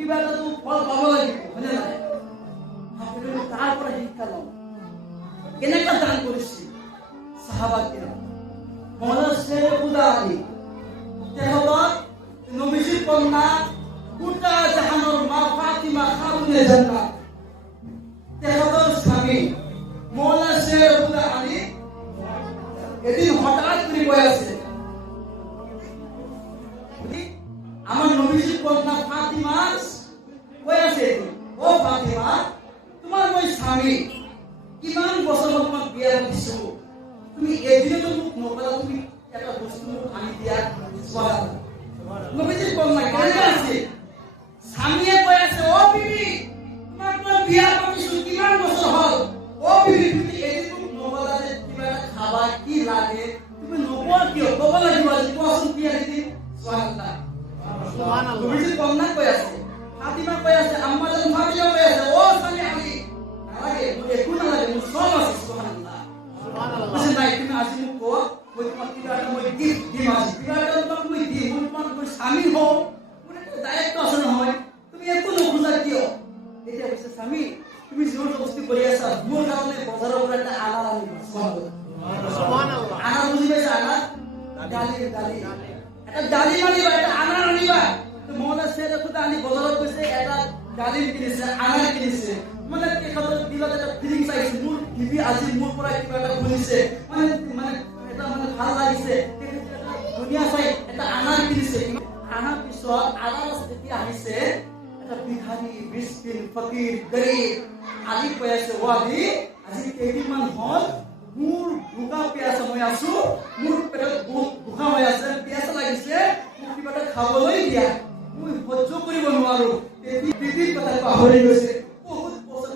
কিবা এটাতো ফল পাব লাগিব তাৰ পৰা শিক্ষা লওঁ কেনেকুৱা দান কৰিছিল চাহাবাকে মহলা শ্বেৰ খুদা আলী। তেখেতক নবীজিৰ কন্যা, গোটা জাহানৰ মা ফাতিমা খাবুনে জান্নাত। আমার নবীজির কন্যা ফাতিমা কৈ আছে এদিন, ও ফাতিমা তোমার মই স্বামী কিমান বছর তোমাক বিয়া দিছো? তুমি এদিনতো মোক নকলা তুমি এটা বস্তু মোক আনি দিয়া নবীজির কন্যা কেন আছে? নবীজিৰ কন্যা কৈ আছে? ফাতিমা কৈ আছে? আম্মা জান ফাতিমা কৈ আছে? অ স্বামী আলি মোৰ একো নালাগে মোৰ চব আছে সুবহানাল্লাহ। কৈছে নাই তুমি আজি মোক কোৱা মই তোমাক কিবা এটা মই গিফ্ট দিম আজি কিবা এটা তোমাক মই দিম মই তোমাক মই স্বামী হওঁ। মোৰ এটা দায়িত্ব আছে নহয় তুমি একো নোখোজা কিয় এতিয়া কৈছে স্বামী। তুমি জোৰ জবস্তি কৰি আছা মোৰ কাৰণে বজাৰৰ পৰা এটা আনাৰ আনিবা সুবহানাল্লাহ। আনাৰ বুজি পাইছা আনাৰ দালি। দালি এটা দালি আনিবা এটা আনাৰ আনিবা তো মহলা শেৰ খুদা আনি বজাৰত গৈছে ডালিম কিনিছে আনাৰ কিনিছে। মানে তেখেতৰ দিলত এটা ফিলিংছ আহিছে মোৰ টিভি আজি মোৰ পৰা কিবা এটা শুনিছে মানে মানে এটা মানে ভালো লাগিছে। এটা চাই এটা আনাৰ কিনিছে। আনাৰ পিছত আনাৰ যেতিয়া আহিছে, এটা ভিখাৰী মিসকিন ফকিৰ, গৰীব আলি কৈ আছে আলি আজি কেইদিনমান হ'ল, মোৰ ভোকা পিয়াসা মই আছো, মোৰ পেটত বহুত ভোকা হৈ আছে পিয়াসা লাগিছে, মোক কিবা এটা খাবলৈ দিয়া। মই সহ্য কৰিব নোৱাৰো। পাহৰি গৈছে। বহুত বছৰ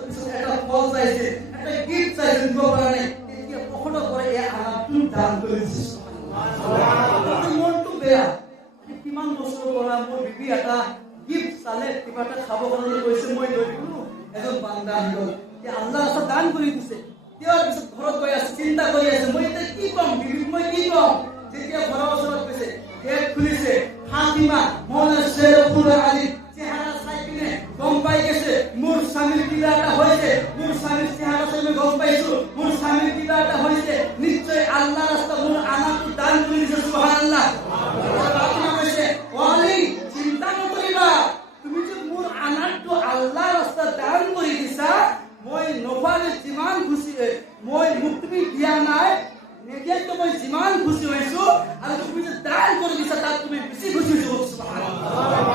দান মনটো কৰি দিছে। পিছত ঘৰত গৈ আছে, চিন্তা কৰি আছে, মই এতিয়া কি ক'ম বিবিক মই কি ক'ম? যেতিয়া ঘৰৰ ওচৰত গৈছে, গেট খুলিছে, ফাতিমা মৌলা শ্বেৰ গম পাই গৈছে। মোৰ স্বামীৰ কিবা এটা হৈছে মোৰ স্বামীৰ চেহাৰা চাই মই গম পাইছো। মোৰ স্বামীৰ কিবা এটা হৈছে নিশ্চয় আল্লাহ ৰাস্তা মোৰ আনাটো দান সুবহানাল্লাহ। ফাতিমা কৈছে "অ চিন্তা নকৰিবা তুমি যে মোৰ আনাৰটো আল্লাহ ৰাস্তা দান কৰি দিছা মই নপালে যিমান খুচি মই মোক তুমি দিয়া নাই নিদিয়াতো মই যিমান খুচি হৈছো আৰু তুমি যে দান কৰি দিছা তাত তুমি বেছি খুচি হৈছো সুবহানাল্লাহ।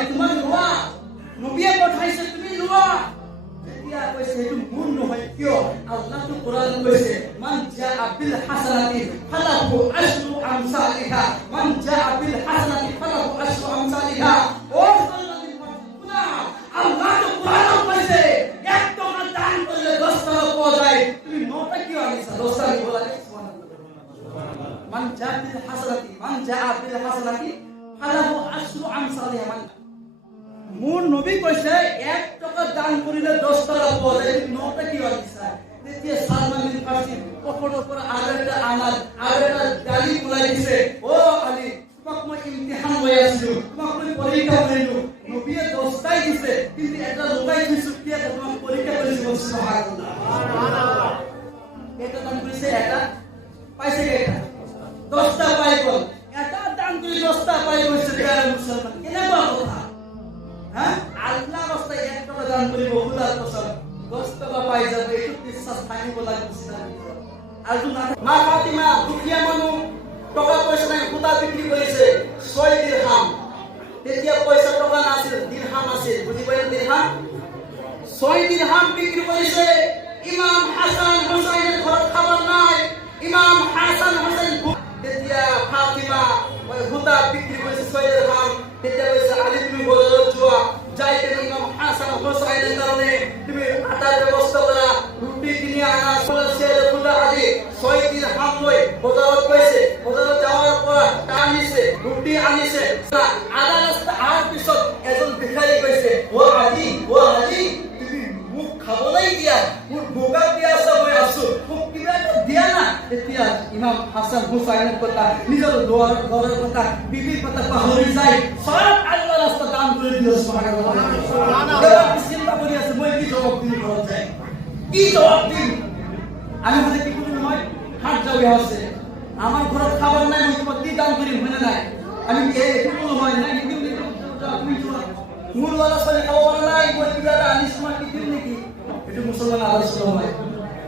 নাই তোমাৰ লোৱা নবীয়ে পঠাইছে তুমি লোৱা তেতিয়া কৈছে সেইটো মোৰ নহয় কিয় আল্লাহটো কোৰআন কৈছে মান জাআ বিল হাসানাতি ফালাহু আশৰু আমসালিহা মান জাআ বিল হাসানাতি, ফালাহু আশৰু আমসালিহা ও আল্লাহটো কোরআন কৈছে এক টকা দান কৰিলে দহ টকা পোৱা যায় তুমি নটা কিয় আনিছা দহ টকা দিব লাগে। মান জাআ বিল হাসানাতি মান জাআ বিল মান মোৰ নবী কৈছে, এক টকা দান কৰিলে দহ টকা পোৱা যায় নটা এটা এটা গালি দহটাই দিছে এটা লগাই কি এটা তোমাক পৰীক্ষা এটা দান কৰিছে, এটা? পাইছে কেইটা দহটা পাই গ'ল। এটা দান কৰি দহটা পাই গৈছে মা ফাতিমা দুখিয়া মানুষ টকা পয়সা নাই খুঁটা বিক্রি কৰিছে ছয় দিৰহাম তেতিয়া পইচা টকা নাছিল দিৰহাম আছিল বুজি পাইছে দিৰহাম ছয় দিৰহাম বিক্ৰী কৰিছে ইমাম হাছান হুসাইনৰ কথা নিজৰ ল'ৰাৰ ঘৰৰ কথা বিবিৰ কথা পাহৰি যায়। চব আল্লাহ ৰাস্তা দান কৰি দিলে সুবহানাল্লাহ চিন্তা কৰি আছে মই কি জবাব দিম ঘৰত যায়? কি জবাব দিম? আমি হলে কি করি নহয়? হাত যাওয়া আছে আমার ঘৰত খাবার নাই মই তোমাক কি দাম কৰিম হয়নে নাই? আমি কি এই একো হয় নাই? মোৰ ল'ৰা ছোৱালী খাব পৰা নাই মই কিবা এটা আনিছো তোমাক কি দিম নেকি? এইটো মুছলমান আলোচনা হয়।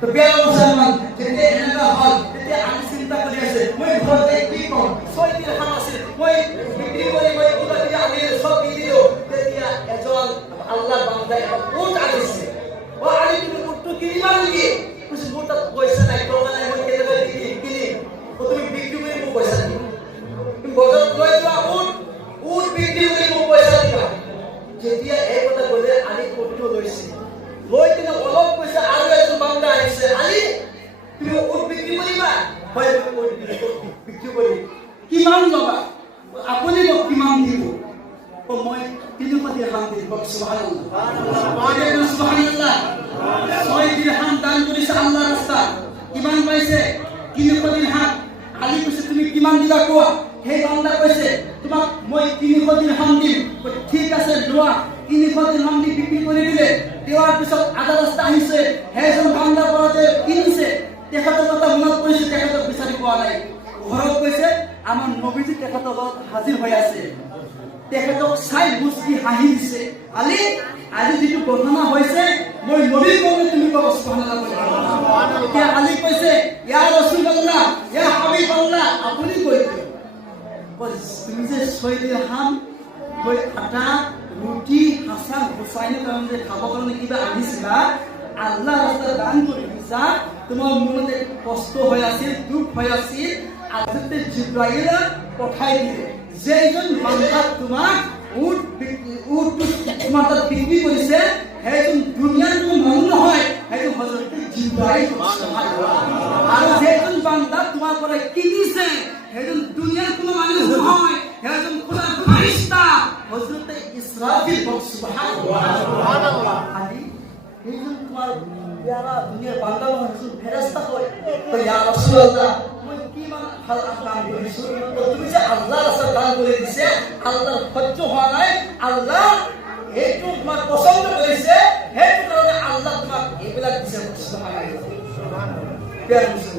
তো বেয়া মুছলমান যেতিয়া এনেকুৱা হ'ল তেতিয়া আমি চিন্তা কৰি আছে, মই ঘৰতে কি কম? ছয় দিন খাম আছিল মই বিক্ৰী কৰি মই কিবা কিবি আনিলো চব দি দিলো তেতিয়া এজন আল্লাহ বান্দাই এটা উট আনিছে। অ, আনি তুমি উটটো কিনিবা নেকি? কৈছে, মোৰ তাত নাই টকা নাই মই কেনেকৈ কিনি কিনিম অ তুমি বিক্ৰী কৰি মোক পইচা দিবা তুমি বজাৰত লৈ যোৱা উট উট বিক্ৰী কৰি মোক পইচা দিবা যেতিয়া এই কথা ক'লে আলি উটটো লৈছে লৈ কিনে অলপ পইচা আৰু এজন বান্দা আহিছে আলি তুমি উট বিক্ৰী কৰিবা হয় মই উট বিক্ৰী কৰিম বিক্ৰী কৰিম কিমান ল'বা আপুনি মোক কিমান দিব অ মই তিনিশ দিৰহাম দিম কওক সুবহানাল্লাহ সুবহানাল্লাহ ছয় দিৰহাম দান কৰিছে আল্লাহ ৰাস্তাত কিমান পাইছে তিনিশ দিৰহাম আলি কৈছে কিমান দিবা সেই বান্দা কৈছে, তোমাক মই তিনিশ দিৰহাম দিম। ঠিক আছে, লোৱা। তিনিশ দিৰহাম দি বিক্ৰী কৰি দিলে। দিয়াৰ পিছত আধা ৰাস্তা আহিছে। সেইজন বান্দা পৰা যে কিনিছে কথা মনত পৰিছে, তেখেতক বিচাৰি পোৱা নাই। ঘৰত কৈছে, আমাৰ নবীজি তেখেতৰ লগত হাজিৰ হৈ আছে। তেখেতক চাই মুচকি হাঁহি দিছে। আলি, আজি যিটো ঘটনা হৈছে, মই নবীৰ কওঁতে তুমি ক'ব এতিয়া আলি কৈছে, ইয়া ৰাসূলুল্লাহ ইয়া হাবিবাল্লাহ, আপুনি কৈ দিয়ক যে ছয় দিৰহাম গৈ আটা ৰুটি হাছান হুচাইনৰ কাৰণে যে খাবৰ কাৰণে কিবা আনিছিলা, আল্লাহ ৰাস্তাত দান কৰি দিছা তোমাৰ মনত কষ্ট হৈ আছিল দুখ হৈ আছিল আজিতে জিব্ৰাইলে পঠাই দিলে। যেইজন বান্দাক তোমাক উট উটটো তোমাৰ তাত বিক্ৰী কৰিছে সেইজন দুনিয়াৰ কোনো মানুহ নহয়, সেইটো হজৰতে জিব্ৰাইল আৰু যেইজন বান্দা তোমাৰ পৰা কিনিছে সেইজন দুনিয়াৰ কোনো মানুহ নহয় সেইজন খোদা ফাৰিস্তা হজৰতে ইছৰাফিল হওক সুবহানাল্লাহ আদি সেইজন তোমাৰ প্যাৰা দুনিয়াৰ বান্দা সেইজন ফেৰেস্তা হয় তো ইয়া কৰিছো তুমি যে আল্লাহ ৰাস্তাত দান কৰি দিছে আল্লাহৰ সহ্য হোৱা নাই, আল্লাহ এইটো তোমাক পচন্দ কৰিছে সেইটো কাৰণে আল্লাহ তোমাক এইবিলাক দিছে সুবহানাল্লাহ।